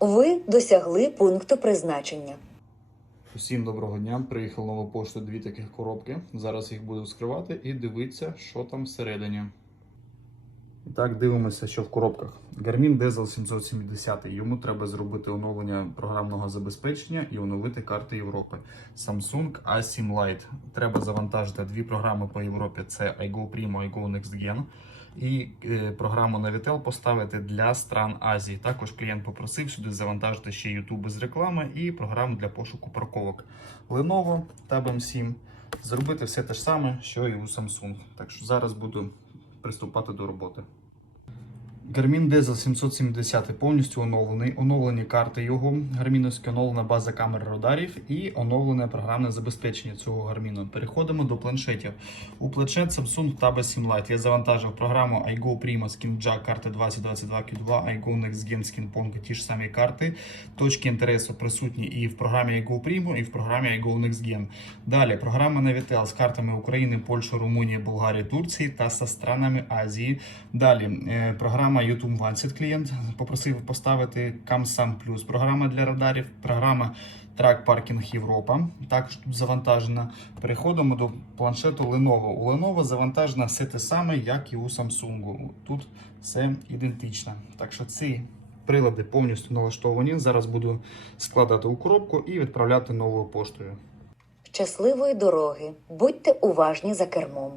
Ви досягли пункту призначення. Усім доброго дня. Приїхав нова пошту дві таких коробки. Зараз їх буду вскривати і дивитися, що там всередині. Так, дивимося, що в коробках. Garmin Diesel 770. Йому треба зробити оновлення програмного забезпечення і оновити карти Європи. Samsung A7 Lite. Треба завантажити дві програми по Європі: це iGo Primo, iGo Next. І е, програму Navitel поставити для стран Азії. Також клієнт попросив сюди завантажити ще YouTube без реклами і програму для пошуку парковок. Lenovo Tab M7. Зробити все те ж саме, що і у Samsung. Так що зараз буду приступати до роботи. Garmin Diesel 770 повністю оновлений. Оновлені карти його, гарміновська оновлена база камер радарів і оновлене програмне забезпечення цього гарміну. Переходимо до планшетів. У планшет Samsung Tab S7 Lite я завантажив програму iGo Primo Skin Jack карти 2022 Q2, iGo Next Gen Skin Pongo, ті ж самі карти. Точки інтересу присутні і в програмі iGo Primo, і в програмі iGo Next Gen. Далі програма Navitel з картами України, Польщі, Румунії, Болгарії, Турції та зі странами Азії. Далі е, програма YouTube 20 клієнт попросив поставити CamSam Plus. Програма для радарів, програма Track Parking Європа. Також тут завантажена. Переходимо до планшету Lenovo. У Lenovo завантажено все те саме, як і у Samsung. Тут все ідентично. Так що ці прилади повністю налаштовані. Зараз буду складати у коробку і відправляти новою поштою. Щасливої дороги! Будьте уважні за кермом.